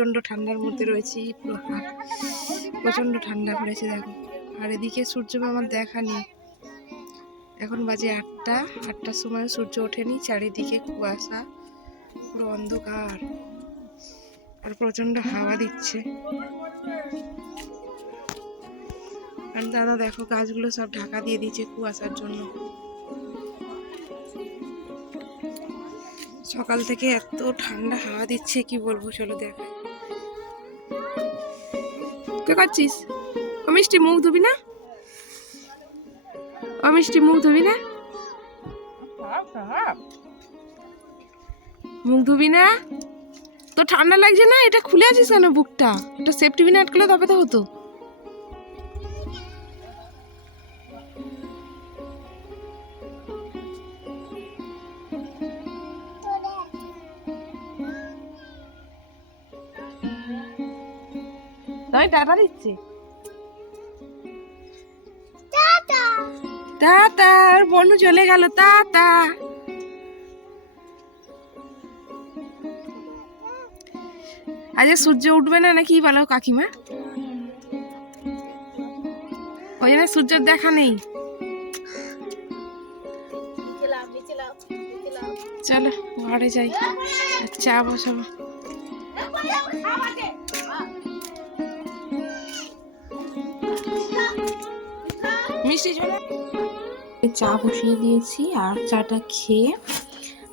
প্রচণ্ড ঠান্ডার মধ্যে রয়েছি, পুরো প্রচণ্ড ঠান্ডা পড়েছে দেখো। আর এদিকে সূর্য আমার দেখা নেই, এখন বাজে 8টার সময় সূর্য ওঠেনি, চারিদিকে কুয়াশা, পুরো অন্ধকার, আর প্রচণ্ড হাওয়া দিচ্ছে। আর দাদা দেখো গাছগুলো সব ঢাকা দিয়ে দিচ্ছে কুয়াশার জন্য। সকাল থেকে এত ঠান্ডা হাওয়া দিচ্ছে কি বলবো, চলো দেখাই। কে করছিস? ও মিষ্টি মুখ ধুবি না? ও মিষ্টি মুখ ধুবি না? মুখ ধুবি না? তো ঠান্ডা লাগছে না? এটা খুলে আছিস কেন বুকটা? এটা সেফটি পিন আটকালে তবে তো হতো। আমি টাটা দিচ্ছি, টাটা। আর বনু চলে গেল, টাটা। আজ সূর্য উঠবে না নাকি বলো কাকিমা? ওই জন্য সূর্যের দেখা নেই। চলো ঘরে যাই, চা বসাবো। মিষ্টি চা বসিয়ে দিয়েছি, আর চাটা খেয়ে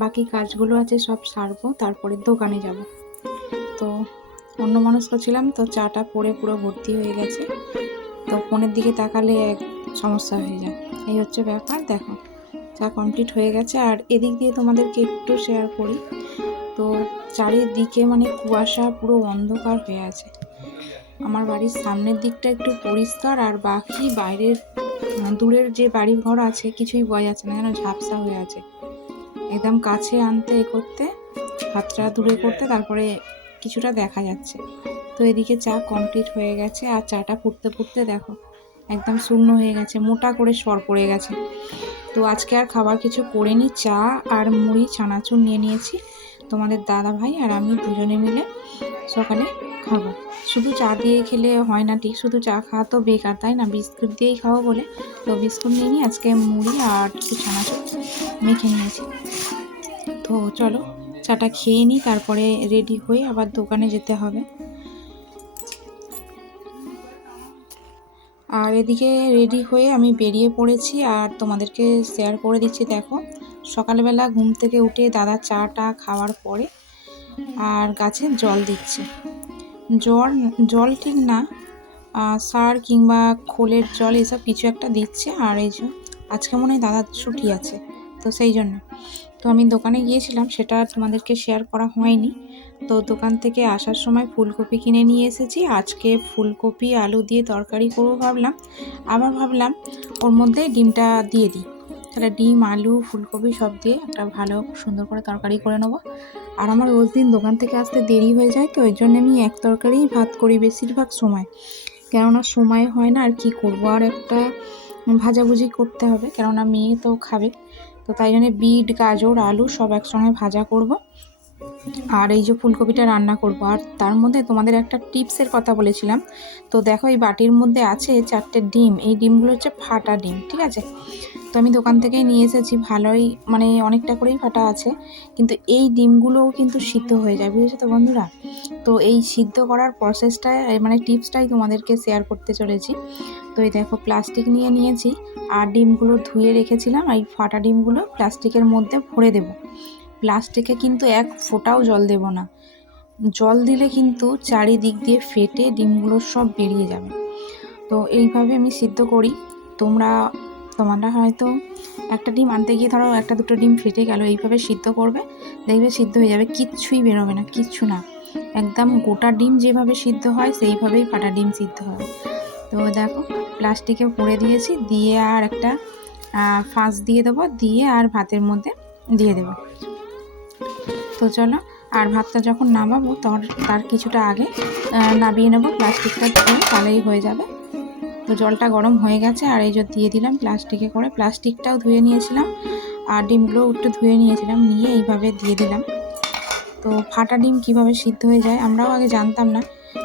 বাকি কাজগুলো আছে সব সারবো, তারপরে দোকানে যাব। তো অন্যমনস্ক ছিলাম, তো চাটা পড়ে পুরো ভর্তি হয়ে গেছে। তো ফোনের দিকে তাকালে এক সমস্যা হয়ে যায়, এই হচ্ছে ব্যাপার। দেখো চা কমপ্লিট হয়ে গেছে। আর এদিক দিয়ে তোমাদেরকে একটু শেয়ার করি, তো চারিদিকে মানে কুয়াশা, পুরো অন্ধকার হয়ে আছে। আমার বাড়ির সামনের দিকটা একটু পরিষ্কার, আর বাকি বাইরের দূরের যে বাড়ি ঘর আছে কিছুই বোঝা যাচ্ছে না, যেন ঝাপসা হয়ে আছে। একদম কাছে আনতে করতে, হাতটা দূরে করতে, তারপরে কিছুটা দেখা যাচ্ছে। তো এদিকে চা কমপ্লিট হয়ে গেছে, আর চাটা ফুটতে ফুটতে দেখো একদম শুকনো হয়ে গেছে, মোটা করে সর পড়ে গেছে। তো আজকে আর খাবার কিছু করিনি, চা আর মুড়ি চানাচুর নিয়ে নিয়েছি। তোমাদের দাদা ভাই আর আমি দুজনে মিলে সকালে খাবো। শুধু চা দিয়ে খেলে হয় না, ঠিক শুধু চা খাওয়া তো বেকার, তাই না? বিস্কুট দিয়েই খাবো বলে তো বিস্কুট নিয়ে নিই। আজকে মুড়ি আর একটু চানাচুর মেখে নিয়েছি। তো চলো চাটা খেয়ে নিই, তারপরে রেডি হয়ে আবার দোকানে যেতে হবে। আর এদিকে রেডি হয়ে আমি বেরিয়ে পড়েছি, আর তোমাদেরকে শেয়ার করে দিচ্ছি। দেখো সকালবেলা ঘুম থেকে উঠে দাদা চাটা খাওয়ার পরে আর গাছে জল দিচ্ছে। জল ঠিক না, সার কিংবা খোলের জল এসব কিছু একটা দিচ্ছে। আর এই যে আজকে মনে হয় দাদার ছুটি আছে, তো সেই জন্য। তো আমি দোকানে গিয়েছিলাম, সেটা তোমাদেরকে শেয়ার করা হয়নি। তো দোকান থেকে আসার সময় ফুলকপি কিনে নিয়ে এসেছি। আজকে ফুলকপি আলু দিয়ে তরকারি করবো ভাবলাম, আবার ভাবলাম ওর মধ্যে ডিমটা দিয়ে দিই, তাহলে ডিম আলু ফুলকপি সব দিয়ে একটা ভালো সুন্দর করে তরকারি করে নেবো। আর আমার রোজ দিন দোকান থেকে আসতে দেরি হয়ে যায়, তো ওই জন্য আমি এক তরকারিই ভাত করি বেশিরভাগ সময়, কেননা সময় হয় না। আর কি করবো, আর একটা ভাজাভুজি করতে হবে, কেননা মেয়ে তো খাবে। তো তাই জন্য বিট গাজর আলু সব একসঙ্গে ভাজা করব, আর এই যে ফুলকপিটা রান্না করব। আর তার মধ্যে তোমাদের একটা টিপসের কথা বলেছিলাম। তো দেখো এই বাটির মধ্যে আছে 4টে ডিম, এই ডিমগুলো হচ্ছে ফাটা ডিম, ঠিক আছে? তো আমি দোকান থেকেই নিয়ে এসেছি, ভালোই মানে অনেকটা করেই ফাটা আছে, কিন্তু এই ডিমগুলোও কিন্তু সিদ্ধ হয়ে যায়, বুঝেছো তো বন্ধুরা? তো এই সিদ্ধ করার প্রসেসটা মানে টিপসটাই তোমাদেরকে শেয়ার করতে চলেছি। তো এই দেখো প্লাস্টিক নিয়ে নিয়েছি, আর ডিমগুলো ধুয়ে রেখেছিলাম, এই ফাটা ডিমগুলো প্লাস্টিকের মধ্যে ভরে দেব। প্লাস্টিকে কিন্তু এক ফোঁটাও জল দেব না, জল দিলে কিন্তু চারিদিক দিয়ে ফেটে ডিমগুলো সব বেরিয়ে যাবে। তো এইভাবে আমি সিদ্ধ করি। তোমরা হয়তো একটা ডিম আনতে গিয়ে ধরো একটা দুটো ডিম ফেটে গেল, এইভাবে সিদ্ধ করবে, দেখবে সিদ্ধ হয়ে যাবে, কিচ্ছুই বেরোবে না, কিচ্ছু না, একদম গোটা ডিম যেভাবে সিদ্ধ হয় সেইভাবেই ফাটা ডিম সিদ্ধ হবে। তো দেখো প্লাস্টিকে ভরে দিয়েছি, দিয়ে আর একটা ফাঁস দিয়ে দেবো, দিয়ে আর ভাতের মধ্যে দিয়ে দেবো। তো চলো, আর ভাতটা যখন নামাবো তার কিছুটা আগে নামিয়ে নেবো প্লাস্টিকটা ধুয়ে, তাহলেই হয়ে যাবে। তো জলটা গরম হয়ে গেছে, আর এই যে দিয়ে দিলাম প্লাস্টিকে করে, প্লাস্টিকটাও ধুয়ে নিয়েছিলাম আর ডিমগুলোও একটু ধুয়ে নিয়েছিলাম, নিয়ে এইভাবে দিয়ে দিলাম। তো ফাটা ডিম কিভাবে সিদ্ধ হয়ে যায় আমরাও আগে জানতাম না।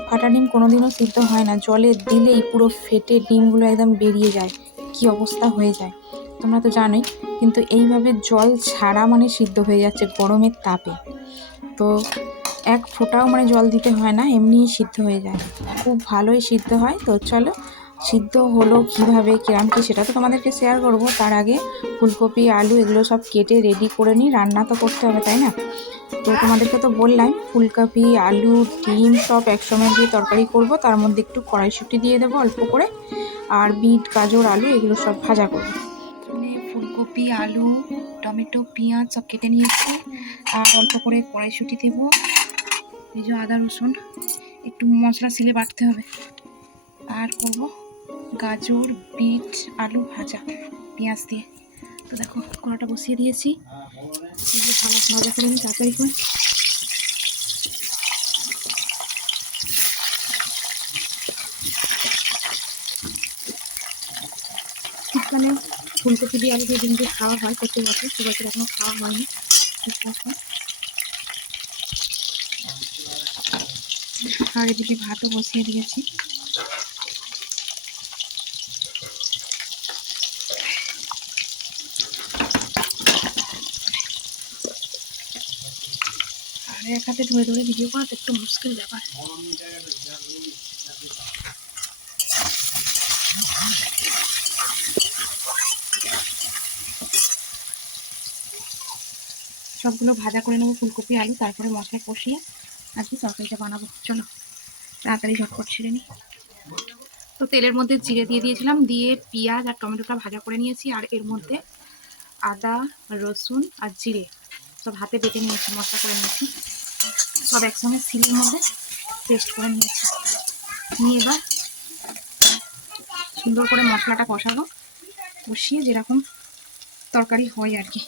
ফাটা ডিম কোনোদিনও সিদ্ধ হয় না, জলে দিলেই পুরো ফেটে ডিমগুলো একদম বেরিয়ে যায়, কি অবস্থা হয়ে যায় তোমরা তো জানোই। কিন্তু এইভাবে জল ছাড়া মানে সিদ্ধ হয়ে যাচ্ছে গরমের তাপে। তো এক ফোঁটাও মানে জল দিতে হয় না, এমনিই সিদ্ধ হয়ে যায়, খুব ভালোই সিদ্ধ হয়। তো চলো সিদ্ধ হলো কীভাবে কিরম কি সেটা তো তোমাদেরকে শেয়ার করব। তার আগে ফুলকপি আলু এগুলো সব কেটে রেডি করে নিই, রান্না তো করতে হবে তাই না। তো তোমাদেরকে তো বললাম ফুলকপি আলু ডিম সব একসঙ্গে দিয়ে তরকারি করব, তার মধ্যে একটু কড়াইশুঁটি দিয়ে দেবো অল্প করে, আর বিট গাজর আলু এগুলো সব ভাজা করব। এখানে ফুলকপি আলু টমেটো পেঁয়াজ সব কেটে নিয়েছি, আর অল্প করে কড়াইশুঁটি দেবো, এই যে আদা রসুন একটু মশলা সিলে বাটতে হবে, আর করব গাজর বিট আলু ভাজা পেঁয়াজ দিয়ে। তো দেখো কড়াটা বসিয়ে দিয়েছি, ভাজা করে নিই তাড়াতাড়ি করে। শীতকালে ফুলকপি দিয়ে আলু দিয়ে ডিম দিয়ে খাওয়া হয় প্রত্যেক বছর, সবাইকে এখনো খাওয়া হয়নি। আর এদিকে ভাতও বসিয়ে দিয়েছি। আর এক হাতে ধরে ধরে ভিডিও করা তো একটু মুশকিল ব্যাপার। সবগুলো ভাজা করে নেবো ফুলকপি আলু, তারপরে মশলা কষিয়ে আর কি তরকারিটা বানাবো। চলো তাড়াতাড়ি ঝটপট ছেড়ে নিই। তো তেলের মধ্যে জিরে দিয়ে দিয়েছিলাম, দিয়ে পেঁয়াজ আর টমেটোটা ভাজা করে নিয়েছি, আর এর মধ্যে আদা রসুন আর জিরে সব হাতে বেটে নিয়েছি, মশলা করে নিয়েছি, সব একসঙ্গে শিলের মধ্যে পেস্ট করে নিয়েছি। নিয়ে এবার সুন্দর করে মশলাটা কষাবো, কষিয়ে যেরকম তরকারি হয় আর কি।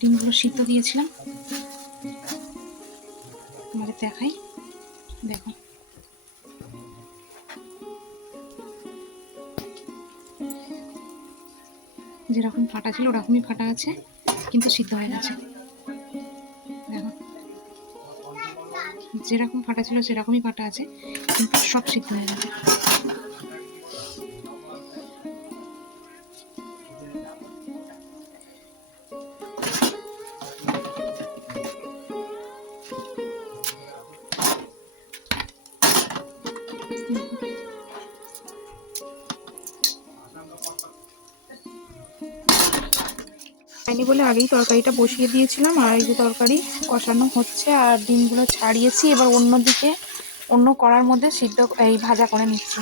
ডিমগুলো সিদ্ধ দিয়েছিলাম, তোমাদের দেখাই, দেখো যেরকম ফাটা ছিল ওরকমই ফাটা আছে, কিন্তু সিদ্ধ হয়ে গেছে। দেখো যেরকম ফাটা ছিল সেরকমই ফাটা আছে, কিন্তু সব সিদ্ধ হয়ে গেছে। হয়নি বলে আগেই তরকারিটা বসিয়ে দিয়েছিলাম, আর এই যে তরকারি কষানো হচ্ছে আর ডিমগুলো ছাড়িয়েছি, এবার অন্যদিকে অন্য কড়ার মধ্যে সিদ্ধ এই ভাজা করে নিচ্ছি।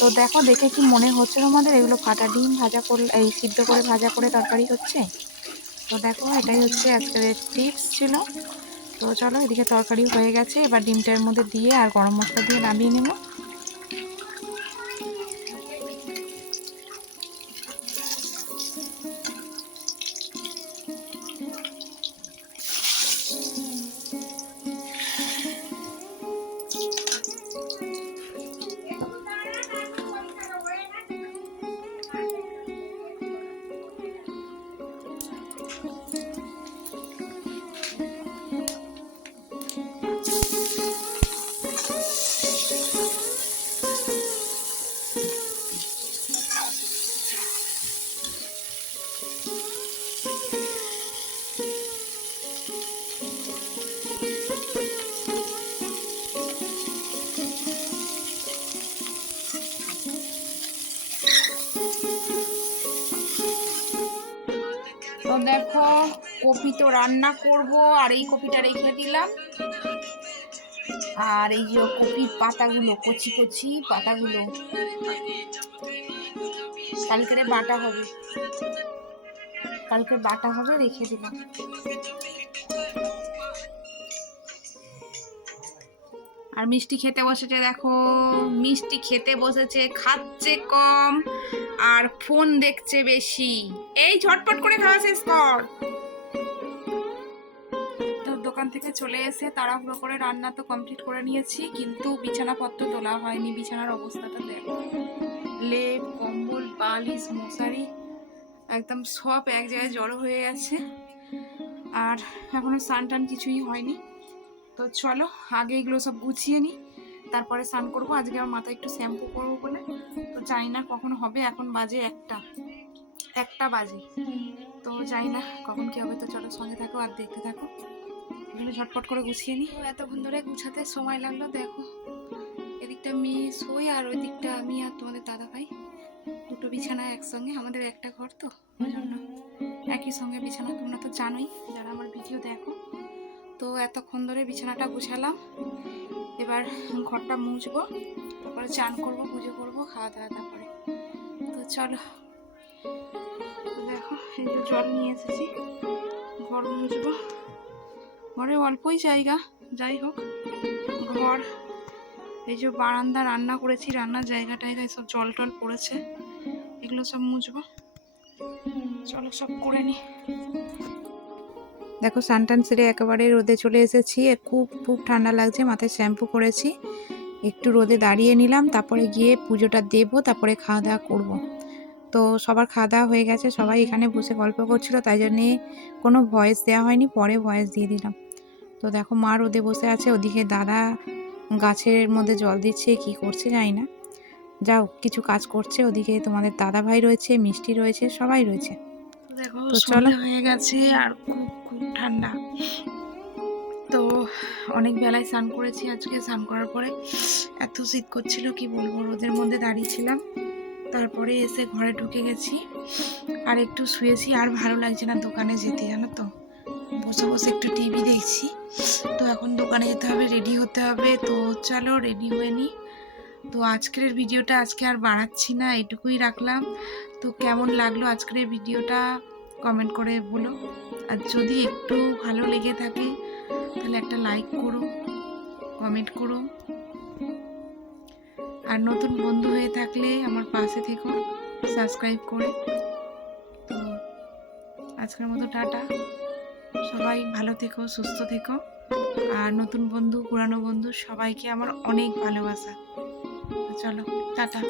তো দেখো দেখে কি মনে হচ্ছে তোমাদের এগুলো ফাটা ডিম ভাজা করলে এই সিদ্ধ করে ভাজা করে তরকারি হচ্ছে? তো দেখো এটাই হচ্ছে আজকের টিপস ছিল। তো চলো এদিকে তরকারি হয়ে গেছে, এবার ডিমটার মধ্যে দিয়ে আর গরম মশলা দিয়ে নামিয়ে নেব। তো দেখো কপি তো রান্না করব, আর এই কপিটা রেখে দিলাম, আর এই যে কপির পাতাগুলো কচি কচি পাতাগুলো কালকে বাটা হবে, কালকে বাটা হবে রেখে দিলাম। আর মিষ্টি খেতে বসেছে, দেখো মিষ্টি খেতে বসেছে, খাচ্ছে কম আর ফোন দেখছে বেশি। এই ঝটপট করে খাওয়া শেষ কর। থেকে চলে এসে তাড়াহুড়ো করে রান্না তো কমপ্লিট করে নিয়েছি, কিন্তু বিছানাপত্র তোলা হয়নি। বিছানার অবস্থাটা দেখো, লেপ, কম্বল, বালিশ, মশারি একদম সব এক জায়গায় জড়ো হয়ে গেছে। আর এখনো স্নান টান কিছুই হয়নি। তো চলো আগে এগুলো সব গুছিয়ে নিই, তারপরে স্নান করবো। আজকে আমার মাথায় একটু শ্যাম্পু করবো বলে, তো জানি না কখন হবে। এখন বাজে একটা বাজে, তো জানি না কখন কি হবে। তো চলো সঙ্গে থাকো আর দেখতে থাকো। এগুলো ঝটপট করে গুছিয়ে নিই। এতক্ষণ ধরে গুছাতে সময় লাগলো। দেখো এদিকটা মেয়ে শোয় আর ওই দিকটা আমি আর তোমাদের দাদা ভাই, দুটো বিছানা একসঙ্গে। আমাদের একটা ঘর তো, ওই জন্য একই সঙ্গে বিছানা। তোমরা তো জানোই যারা আমার ভিডিও দেখো। তো এতক্ষণ ধরে বিছানাটা গুছালাম, এবার ঘরটা মুছবো, তারপরে চান করবো, পুজো করবো, খাওয়া দাওয়া তারপরে। তো চলো দেখো এই যে জল নিয়ে এসেছি, ঘর মুছবো। ঘরে অল্পই জায়গা, যাই হোক। ঘর, এই যে বারান্দা, রান্না করেছি, রান্নার জায়গা টায়গায় সব জল টল পড়েছে, এগুলো সব মুছবো। চলো সব করে নি। দেখো সানটান সেরে একেবারে রোদে চলে এসেছি। খুব খুব ঠান্ডা লাগছে, মাথায় শ্যাম্পু করেছি, একটু রোদে দাঁড়িয়ে নিলাম, তারপরে গিয়ে পুজোটা দেবো, তারপরে খাওয়া দাওয়া করবো। তো সবার খাওয়া দাওয়া হয়ে গেছে, সবাই এখানে বসে গল্প করছিল, তাই জন্যে কোনো ভয়েস দেওয়া হয়নি, পরে ভয়েস দিয়ে দিলাম। তো দেখো মা রোদে বসে আছে, ওদিকে দাদা গাছের মধ্যে জল দিচ্ছে, কি করছে জানি না, যাও কিছু কাজ করছে। ওদিকে তোমাদের দাদা ভাই রয়েছে, মিষ্টি রয়েছে, সবাই রয়েছে। দেখো সন্ধ্যা হয়ে গেছে আর খুব খুব ঠান্ডা। তো অনেক বেলায় স্নান করেছি আজকে। স্নান করার পরে এত শীত করছিল কি বলবো, রোদের মধ্যে দাঁড়িয়েছিলাম, তারপরে এসে ঘরে ঢুকে গেছি আর একটু শুয়েছি। আর ভালো লাগছে না দোকানে যেতে, জানো তো, বসে বসে একটু টিভি দেখছি। তো এখন দোকানে যেতে হবে, রেডি হতে হবে। তো চলো রেডি হয়ে নিই। তো আজকের ভিডিওটা আজকে আর বাড়াচ্ছি না, এটুকুই রাখলাম। তো কেমন লাগলো আজকের ভিডিওটা কমেন্ট করে বলো, আর যদি একটু ভালো লেগে থাকে তাহলে একটা লাইক করো, কমেন্ট করো, আর নতুন বন্ধু হয়ে থাকলে আমার পাশে থেকো সাবস্ক্রাইব করে। তো আজকের মতো টাটা, সবাই ভালো থেকো, সুস্থ থেকো। আর নতুন বন্ধু, পুরানো বন্ধু সবাইকে আমার অনেক ভালোবাসা। তো চলো টাটা।